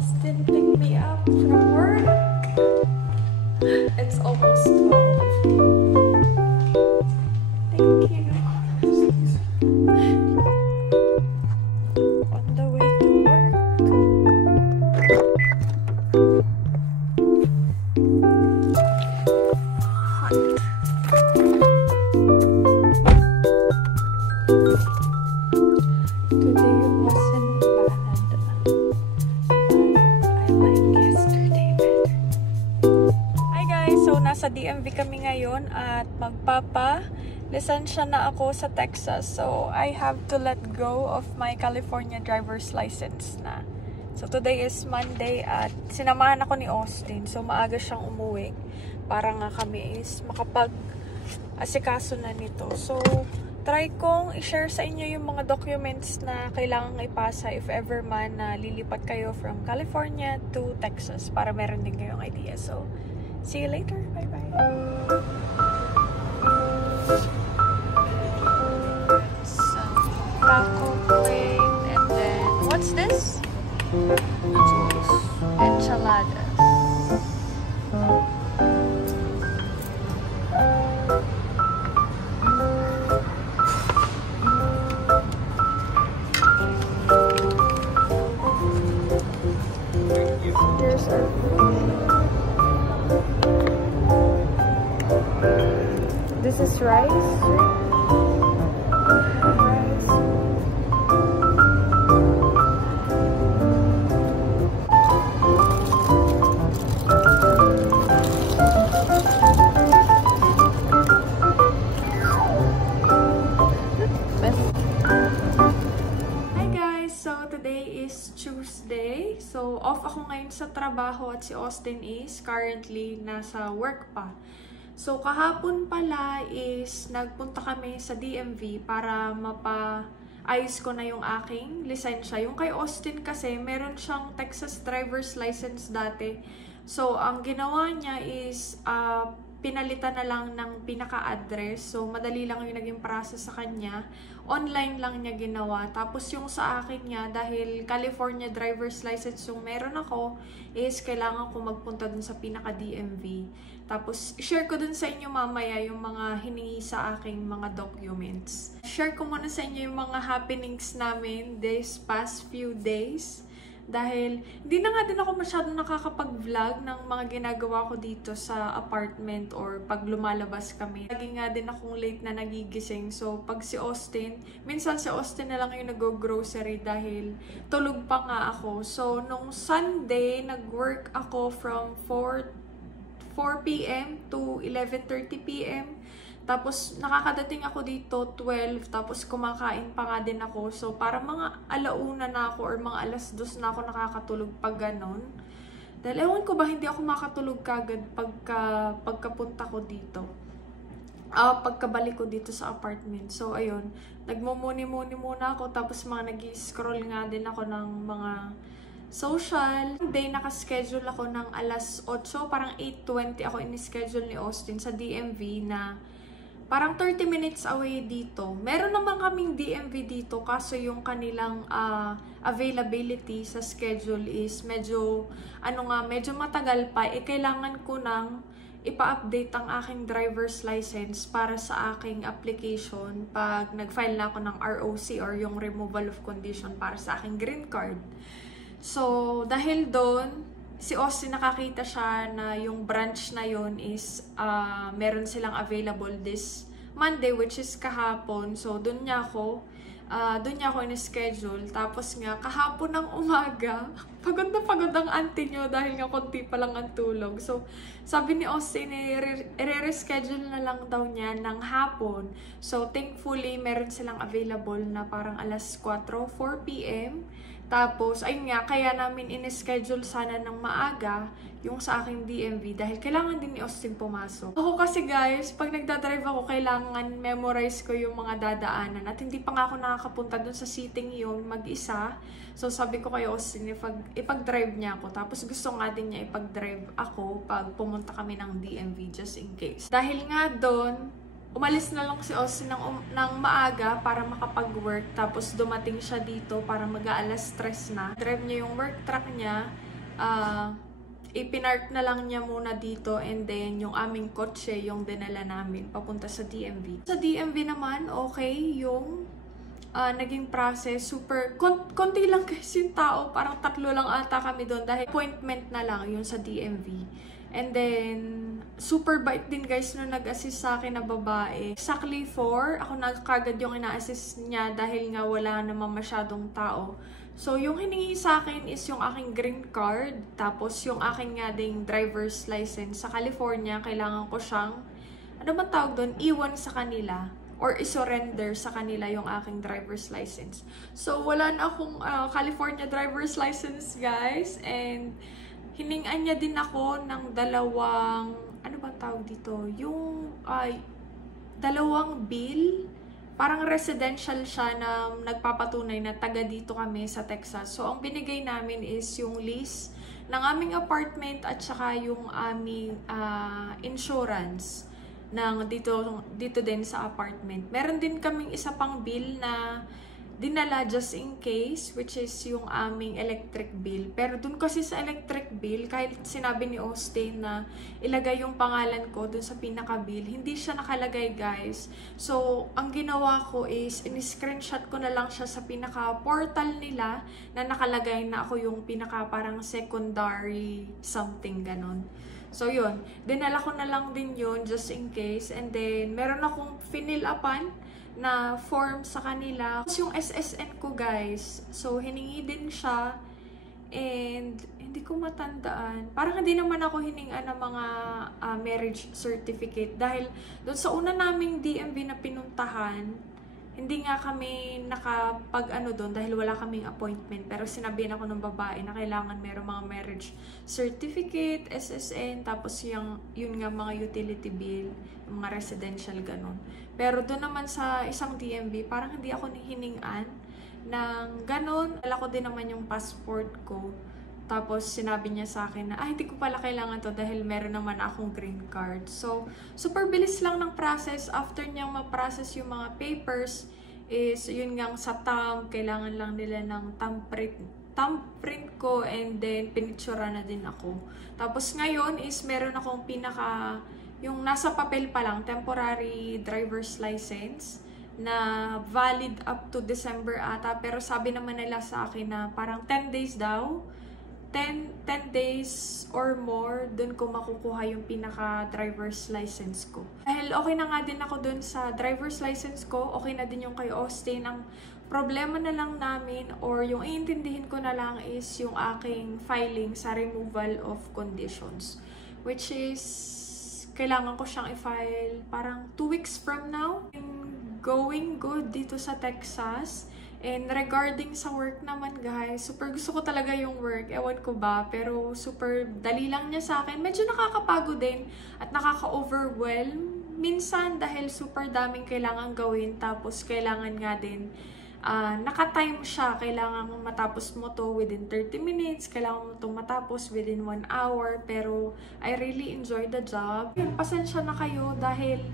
Austin picked me up from work. It's almost 12. Thank you. On the way to work. Hot. Today wasn't bad, but I like yesterday better. Hi guys! So nasa DMV kami ngayon at magpapa-lisensya na ako sa Texas. So I have to let go of my California driver's license na. So today is Monday at sinamahan ako ni Austin. So maaga siyang umuwi para nga kami is makapag-asikaso na nito. So try kong i-share sa inyo yung mga documents na kailangan ipasa if ever man na lilipat kayo from California to Texas para meron din kayong idea. So, see you later. Bye-bye. So, taco plate and then, what's this? Enchiladas. Here's our food. This is rice. Tuesday. So, off ako ngayon sa trabaho at si Austin is currently nasa work pa. So, kahapon pala is nagpunta kami sa DMV para mapa-ayos ko na yung aking lisensya. Yung kay Austin kasi, meron siyang Texas driver's license dati. So, ang ginawa niya is pinalitan na lang ng pinaka-address. So, madali lang yung naging process sa kanya. Online lang niya ginawa. Tapos yung sa akin niya, dahil California driver's license yung meron ako, is kailangan ko magpunta dun sa pinaka-DMV. Tapos, share ko dun sa inyo mamaya yung mga hiningi sa aking mga documents. Share ko muna sa inyo yung mga happenings namin this past few days. Dahil, hindi na nga din ako masyadong nakakapag-vlog ng mga ginagawa ko dito sa apartment or pag lumalabas kami. Lagi nga din akong late na nagigising. So, pag si Austin, minsan si Austin na lang yung nag-grocery dahil tulog pa nga ako. So, nung Sunday, nag-work ako from 4 p.m. to 11:30 p.m. Tapos, nakakadating ako dito 12, tapos kumakain pa nga din ako. So, para mga alauna na ako or mga alas 2 na ako nakakatulog pag ganon. Dahil ewan ko ba, hindi ako makatulog kagad pagkapunta ko dito. Pagkabalik ko dito sa apartment. So, ayun. Nagmumuni-muni muna ako, tapos mga nag-scroll nga din ako ng mga social. Day, nakaschedule ako ng alas 8, parang 8:20 ako in-schedule ni Austin sa DMV na parang 30 minutes away dito. Meron naman kaming DMV dito, kaso yung kanilang availability sa schedule is medyo, medyo matagal pa. Kailangan ko nang ipa-update ang aking driver's license para sa aking application pag nag-file na ako ng ROC or yung removal of condition para sa aking green card. So, dahil doon, si Austin nakakita siya na yung branch na yon is meron silang available this Monday, which is kahapon. So, doon niya ako in-schedule. Tapos nga, kahapon ng umaga, pagod na pagod ang auntie nyo dahil nga konti pa lang ang tulog. So, sabi ni Austin, i-reschedule na lang daw niya ng hapon. So, thankfully, meron silang available na parang alas 4 p.m. Tapos, ayun nga, kaya namin in-schedule sana ng maaga yung sa aking DMV dahil kailangan din ni Austin pumasok. Ako kasi guys, pag nagdadrive ako, kailangan memorize ko yung mga dadaanan at hindi pa nga ako nakakapunta dun sa seating yun mag-isa. So, sabi ko kay Austin, ipag-drive niya ako. Tapos, gusto nga din niya ipag-drive ako pag pumunta kami ng DMV just in case. Dahil nga doon, umalis na lang si Austin ng maaga para makapag-work. Tapos dumating siya dito para mag-aalas 3 na. Drive niya yung work truck niya. ipinark na lang niya muna dito, and then yung aming kotse yung dinala namin papunta sa DMV. Sa DMV naman, okay yung naging process. Super, konti lang guys yung tao. Parang 3 lang ata kami doon dahil appointment na lang yung sa DMV. And then, super bait din guys nung nag-assist sa akin na babae. Exactly 4, ako na kagad yung ina-assist niya dahil nga wala naman masyadong tao. So, yung hiningi sa akin is yung aking green card, tapos yung aking nga ding driver's license. Sa California, kailangan ko siyang, ano ba tawag doon, iwan sa kanila or isurrender sa kanila yung aking driver's license. So, wala na akong California driver's license, guys. And, hiningan niya din ako ng dalawang, ano ba tawag dito, yung dalawang bill. Parang residential siya na nagpapatunay na taga dito kami sa Texas. So, ang binigay namin is yung lease ng aming apartment at saka yung aming insurance ng dito din sa apartment. Meron din kaming isa pang bill na dinala just in case, which is yung aming electric bill. Pero dun kasi sa electric bill, kahit sinabi ni Austin na ilagay yung pangalan ko dun sa pinaka-bill, hindi siya nakalagay, guys. So, ang ginawa ko is, in-screenshot ko na lang siya sa pinaka-portal nila na nakalagay na ako yung pinaka parang secondary something, ganon. So, yun. Dinala ko na lang din yun just in case. And then, meron akong finil upan na form sa kanila. Tapos yung SSN ko, guys. So, hiningi din siya. And, hindi ko matandaan. Parang hindi naman ako hiningan ng mga marriage certificate. Dahil doon sa una naming DMV na pinuntahan, hindi nga kami nakapag-ano doon dahil wala kaming appointment. Pero sinabihan ako ng babae na kailangan meron mga marriage certificate, SSN, tapos yun nga mga utility bill, mga residential, ganun. Pero doon naman sa isang DMV, parang hindi ako hiningan ng ganun. Wala ko din naman yung passport ko. Tapos sinabi niya sa akin na, hindi ko pala kailangan to dahil meron naman akong green card. So, super bilis lang ng process. After niyang ma-process yung mga papers, is yun nga sa thumb, kailangan lang nila ng thumb print ko, and then pinitsura na din ako. Tapos ngayon is meron akong yung nasa papel pa lang, temporary driver's license na valid up to December ata. Pero sabi naman nila sa akin na parang 10 days daw. 10 days or more, dun ko makukuha yung pinaka-driver's license ko. Dahil okay na nga din ako dun sa driver's license ko, okay na din yung kay Austin. Ang problema na lang namin, or yung iintindihin ko na lang, is yung aking filing sa removal of conditions. Which is, kailangan ko siyang i-file parang 2 weeks from now. Going good dito sa Texas. And regarding sa work naman, guys, super gusto ko talaga yung work. Ewan ko ba, pero super dali lang niya sa akin. Medyo nakakapagod din at nakaka-overwhelm minsan dahil super daming kailangan gawin. Tapos kailangan nga din, naka-time siya. Kailangan matapos mo to within 30 minutes. Kailangan mo to matapos within 1 hour. Pero I really enjoy the job. Yun, pasensya na kayo dahil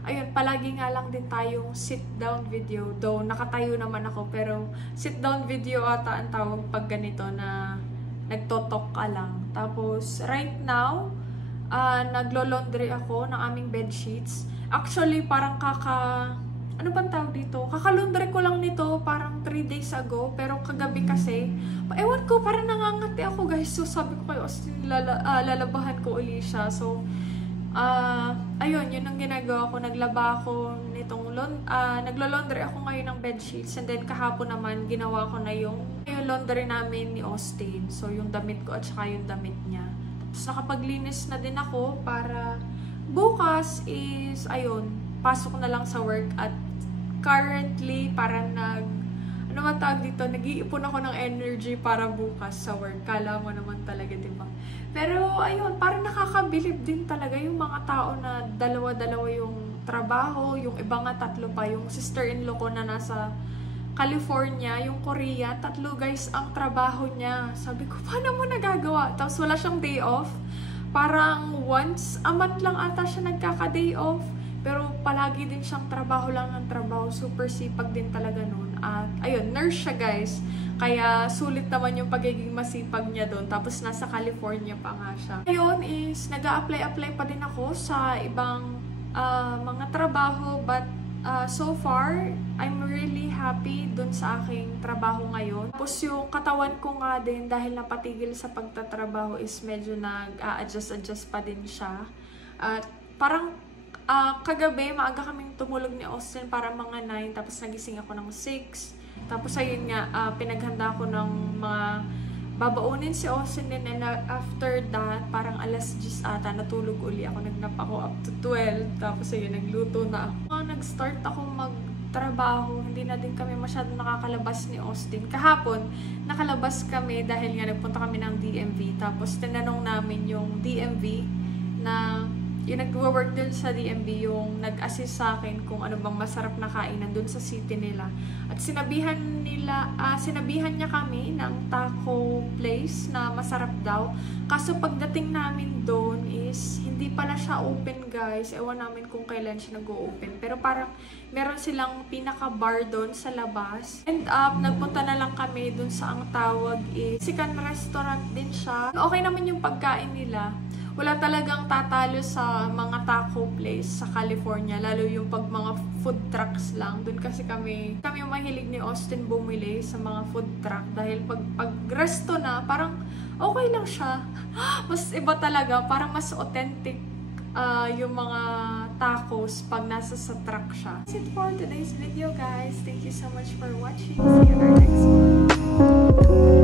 ayun, palagi nga lang din tayong sit-down video. Though, nakatayo naman ako. Pero, sit-down video ata ang tawag pag ganito na nagtotok ka lang. Tapos, right now, naglo-laundry ako ng aming bedsheets. Actually, parang ano bang tawag dito? Kaka-laundry ko lang nito parang 3 days ago. Pero kagabi kasi, ewan ko, parang nangangati ako, guys. So, sabi ko kayo, lalabahan ko uli siya. So, ayun, yun ang ginagawa ko. Naglaba ako nitong naglo-laundry ako ngayon ng bedsheets, and then kahapon naman ginawa ko na yung laundry namin ni Austin. So yung damit ko at saka yung damit niya. Tapos nakapaglinis na din ako para bukas is ayun, pasok na lang sa work. At currently parang ano man tawag dito, nag-iipon ako ng energy para bukas sa work. Kala mo naman talaga, diba? Pero, ayun, parang nakakabilib din talaga yung mga tao na dalawa-dalawa yung trabaho, yung iba nga 3 pa, yung sister-in-law ko na nasa California, yung Korea, 3 guys ang trabaho niya. Sabi ko, paano mo nagagawa? Tapos wala siyang day off. Parang once a month lang ata siya nagkaka-day off. Pero palagi din siyang trabaho lang ng trabaho. Super sipag din talaga nun. At ayun, nurse siya guys. Kaya sulit naman yung pagiging masipag niya doon. Tapos nasa California pa nga siya. Ngayon is nag-a-apply pa din ako sa ibang mga trabaho. But so far, I'm really happy dun sa aking trabaho ngayon. Tapos yung katawan ko nga din dahil napatigil sa pagtatrabaho is medyo nag-a-adjust pa din siya. At parang kagabi, maaga kaming tumulog ni Austin para mga 9. Tapos nagising ako ng 6. Tapos ayun nga, pinaghanda ko ng mga babaunin si Austin din. And after that, parang alas 10 ata, natulog uli ako. Nagnap ako up to 12. Tapos ayun, nagluto na ako. Nag-start ako magtrabaho. Hindi na din kami masyado nakakalabas ni Austin. Kahapon, nakalabas kami dahil nga nagpunta kami ng DMV. Tapos tinanong namin yung DMV na yung nag-work dun sa DMV, yung nag-assist sa akin kung ano bang masarap na kainan dun sa city nila. At sinabihan niya kami ng taco place na masarap daw. Kaso pagdating namin doon is hindi pala siya open guys. Ewan namin kung kailan siya nag-o-open. Pero parang meron silang pinaka-bar doon sa labas. End up, nagpunta na lang kami doon sa ang tawag is Mexican restaurant din siya. Okay naman yung pagkain nila. Wala talagang tatalo sa mga taco place sa California, lalo yung pag mga food trucks lang. Doon kasi kami mahilig ni Austin bumili sa mga food truck dahil pag resto na, parang okay lang siya. Mas iba talaga, parang mas authentic yung mga tacos pag nasa sa truck siya. That's it for today's video guys. Thank you so much for watching. See you in our next one.